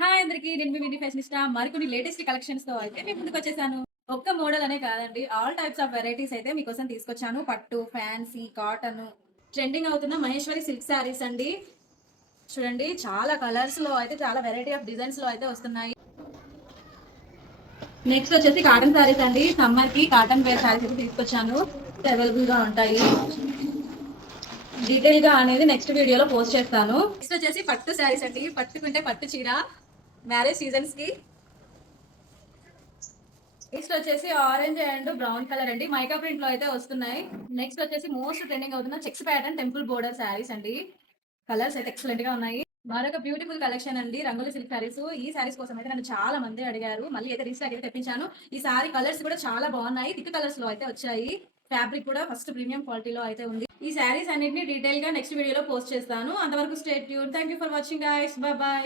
Hi అందరికి, నేను మీ mini ఫ్యాషనిస్టా. మరికొన్ని లేటెస్ట్ కలెక్షన్స్ తో అయితే మీ ముందుకు వచ్చేసాను. ఒక్క మోడల్ అనే కాదండి, ఆల్ టైప్స్ ఆఫ్ వెరైటీస్ అయితే మీకోసం తీసుకొచ్చాను. పట్టు, ఫ్యాన్సీ, కాటన్, ట్రెండింగ్ అవుతున్న మహేశ్వరి సిల్క్ శారీస్ అండి. చూడండి, చాలా కలర్స్ లో అయితే, చాలా వెరైటీ ఆఫ్ డిజైన్స్ లో అయితే వస్తున్నాయి. నెక్స్ట్ వచ్చేసి కాటన్ శారీస్ అండి. సమ్మర్ కి కాటన్ వేర్ శారీస్ అయితే తీసుకొచ్చాను. అవైలబుల్ గా ఉంటాయి. డీటెయిల్ గా అనేది నెక్స్ట్ వీడియోలో పోస్ట్ చేస్తాను. నెక్స్ట్ వచ్చేసి పట్టు శారీస్ అండి. పట్టుకుంటే పట్టు చీర మ్యారేజ్ సీజన్స్ కి. నెక్స్ట్ వచ్చేసి ఆరెంజ్ అండ్ బ్రౌన్ కలర్ అండి, మైకా ప్రింట్ లో అయితే వస్తున్నాయి. నెక్స్ట్ వచ్చేసి మోస్ట్ ట్రెండింగ్ అవుతున్న checks pattern temple border saris అండి. కలర్స్ అయితే ఎక్సలెంట్ గా ఉన్నాయి. మరొక బ్యూటిఫుల్ కలెక్షన్ అండి, రంగుల సిల్క్ శారీస్. ఈ శారీస్ కోసం అయితే నన్ను చాలా మంది అడిగారు, మళ్ళీ అయితే రీస్టాక్ అయితే తెప్పించాను. ఈ సారీ కలర్స్ కూడా చాలా బాగున్నాయి, థిక్ కలర్స్ లో అయితే వచ్చాయి. ఫ్యాబ్రిక్ కూడా ఫస్ట్ ప్రీమియం క్వాలిటీలో అయితే ఉంది. ఈ శారీస్ అన్నిటిని డీటెయిల్ గా నెక్స్ట్ వీడియోలో పోస్ట్ చేస్తాను. అంతవరకు stay tune. Thank you for watching guys. By by.